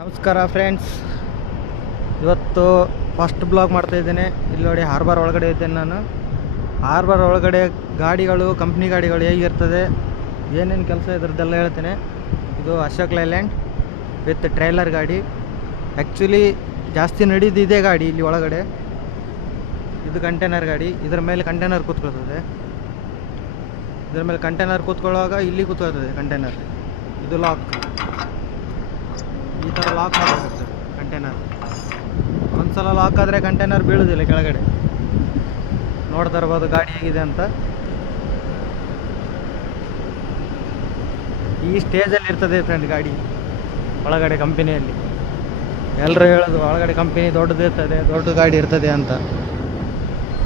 ನಮಸ್ಕಾರ ಫ್ರೆಂಡ್ಸ್, ಇವತ್ತು first blog ಮಾಡ್ತಾಯಿದ್ದೇನೆ. ಇಲ್ಲಿ ನೋಡಿ, ಹಾರ್ಬರ್ ಒಳಗಡೆ ಇದ್ದೇನೆ ನಾನು. ಹಾರ್ಬರ್ ಒಳಗಡೆ ಗಾಡಿಗಳು, ಕಂಪ್ನಿ ಗಾಡಿಗಳು ಹೇಗಿರ್ತದೆ, ಏನೇನು ಕೆಲಸ ಇದ್ರದ್ದೆಲ್ಲ ಹೇಳ್ತೇನೆ. ಇದು ಅಶೋಕ್ ಲೈಲ್ಯಾಂಡ್ ವಿತ್ ಟ್ರೈಲರ್ ಗಾಡಿ. ಆ್ಯಕ್ಚುಲಿ ಜಾಸ್ತಿ ನಡೆದಿದೆ ಗಾಡಿ ಇಲ್ಲಿ ಒಳಗಡೆ. ಇದು ಕಂಟೈನರ್ ಗಾಡಿ. ಇದರ ಮೇಲೆ ಕಂಟೈನರ್ ಕೂತ್ಕೊಳ್ತದೆ. ಇದರ ಮೇಲೆ ಕಂಟೈನರ್ ಕೂತ್ಕೊಳ್ಳುವಾಗ ಇಲ್ಲಿ ಕೂತ್ಕೊಳ್ತದೆ ಕಂಟೈನರ್. ಇದು ಲಾಕ್, ಈ ಥರ ಲಾಕ್ ಮಾಡಬೇಕು ಕಂಟೈನರ್. ಒಂದ್ಸಲ ಲಾಕ್ ಆದರೆ ಕಂಟೈನರ್ ಬೀಳೋದಿಲ್ಲ ಕೆಳಗಡೆ. ನೋಡ್ತಾ ಇರ್ಬೋದು ಗಾಡಿ ಹೇಗಿದೆ ಅಂತ. ಈ ಸ್ಟೇಜಲ್ಲಿ ಇರ್ತದೆ ಫ್ರೆಂಡ್ ಗಾಡಿ ಒಳಗಡೆ ಕಂಪನಿಯಲ್ಲಿ. ಎಲ್ಲರೂ ಹೇಳೋದು ಒಳಗಡೆ ಕಂಪನಿ ದೊಡ್ಡದು ಇರ್ತದೆ, ದೊಡ್ಡ ಗಾಡಿ ಇರ್ತದೆ ಅಂತ.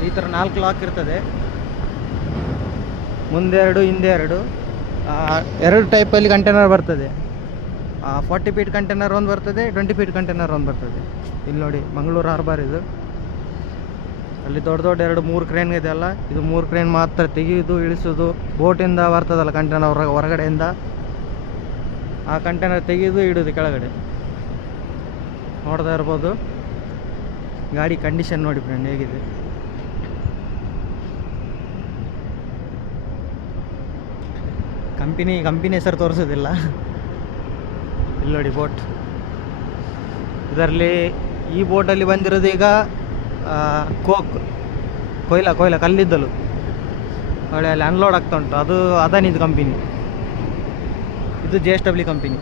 ಈ ಥರ 4 ಲಾಕ್ ಇರ್ತದೆ, ಮುಂದೆ 2 ಹಿಂದೆ 2. 2 ಟೈಪಲ್ಲಿ ಕಂಟೈನರ್ ಬರ್ತದೆ. 40 ಫೀಟ್ ಕಂಟೈನರ್ ಒಂದು ಬರ್ತದೆ, 20 ಫೀಟ್ ಕಂಟೈನರ್ ಒಂದು ಬರ್ತದೆ. ಇಲ್ಲಿ ನೋಡಿ, ಮಂಗಳೂರು ಹಾರ್ಬರ್ ಇದು. ಅಲ್ಲಿ ದೊಡ್ಡ 2-3 ಕ್ರೇನ್ ಇದೆಯಲ್ಲ, ಇದು 3 ಕ್ರೇನ್ ಮಾತ್ರ ತೆಗೆಯೋದು ಇಳಿಸೋದು. ಬೋಟಿಂದ ಬರ್ತದಲ್ಲ ಕಂಟೈನರ್ ಹೊರಗಡೆಯಿಂದ, ಆ ಕಂಟೈನರ್ ತೆಗೆಯೋದು ಇಡೋದು ಕೆಳಗಡೆ. ನೋಡ್ತಾ ಇರ್ಬೋದು ಗಾಡಿ ಕಂಡೀಷನ್ ನೋಡಿ ಫ್ರೆಂಡ್ ಹೇಗಿದೆ. ಕಂಪನಿ ಹೆಸರು ತೋರಿಸೋದಿಲ್ಲ. ಇಲ್ಲಿ ನೋಡಿ ಬೋಟ್. ಇದರಲ್ಲಿ ಈ ಬೋಟಲ್ಲಿ ಬಂದಿರೋದು ಈಗ ಕೊಯ್ಲ ಕಲ್ಲಿದ್ದಲು ಒಳ್ಳೆ ಅಲ್ಲಿ ಅನ್ಲೋಡ್ ಆಗ್ತಾ ಉಂಟು. ಅದು ಅದಾನಿದು ಕಂಪನಿ. ಇದು JSW ಕಂಪನಿ.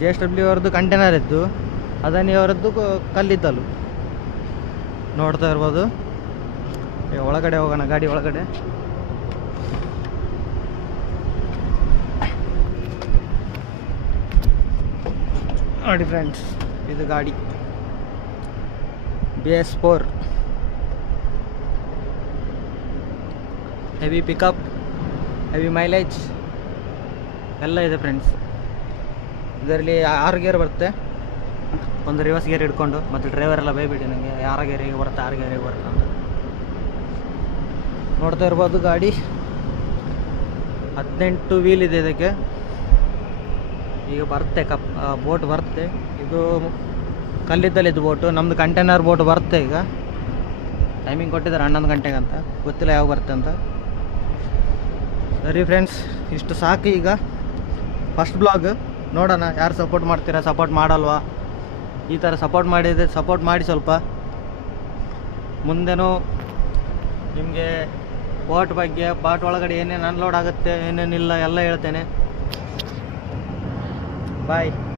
JSW ಅವರದ್ದು ಕಂಟೈನರ್ ಇದ್ದು, ಅದಾನಿ ಅವರದ್ದು ಕಲ್ಲಿದ್ದಲು. ನೋಡ್ತಾ ಇರ್ಬೋದು. ಒಳಗಡೆ ಹೋಗೋಣ, ಗಾಡಿ ಒಳಗಡೆ. ನೋಡಿ ಫ್ರೆಂಡ್ಸ್, ಇದು ಗಾಡಿ BS4. Heavy pickup, heavy mileage ಎಲ್ಲ ಇದೆ ಫ್ರೆಂಡ್ಸ್. ಇದರಲ್ಲಿ 6 ಗೇರ್ ಬರುತ್ತೆ, ಒಂದು ರಿವರ್ಸ್ ಗೇರ್ ಹಿಡ್ಕೊಂಡು. ಮತ್ತು ಡ್ರೈವರ್ ಎಲ್ಲ ಬೈಬಿಡಿ ನನಗೆ 6 ಗೇರ್ ಹೇಗೆ ಬರುತ್ತೆ, 6 ಗೇರ್ ಹೇಗೆ ಬರುತ್ತೆ ಅಂತ. ನೋಡ್ತಾ ಇರ್ಬೋದು ಗಾಡಿ 18 ವೀಲ್ ಇದೆ ಇದಕ್ಕೆ. ಈಗ ಬರುತ್ತೆ ಬೋಟ್ ಬರುತ್ತೆ. ಇದು ಕಲ್ಲಿದ್ದಲಿದ್ದು ಬೋಟು. ನಮ್ಮದು ಕಂಟೈನರ್ ಬೋಟ್ ಬರುತ್ತೆ. ಈಗ ಟೈಮಿಂಗ್ ಕೊಟ್ಟಿದ್ದಾರೆ 11 ಗಂಟೆಗೆ ಅಂತ, ಗೊತ್ತಿಲ್ಲ ಯಾವಾಗ ಬರುತ್ತೆ ಅಂತ. ಸರಿ ಫ್ರೆಂಡ್ಸ್, ಇಷ್ಟು ಸಾಕು. ಈಗ ಫಸ್ಟ್ ಬ್ಲಾಗ್ ನೋಡೋಣ, ಯಾರು ಸಪೋರ್ಟ್ ಮಾಡ್ತೀರಾ, ಸಪೋರ್ಟ್ ಮಾಡಲ್ವಾ. ಈ ಥರ ಸಪೋರ್ಟ್ ಮಾಡಿದರೆ ಸಪೋರ್ಟ್ ಮಾಡಿ ಸ್ವಲ್ಪ. ಮುಂದೆನೂ ನಿಮಗೆ ಬೋಟ್ ಬಗ್ಗೆ, ಬೋಟ್ ಒಳಗಡೆ ಏನೇನು ಅನ್ಲೋಡ್ ಆಗುತ್ತೆ, ಏನೇನಿಲ್ಲ ಎಲ್ಲ ಹೇಳ್ತೇನೆ. ಬಾಯ್.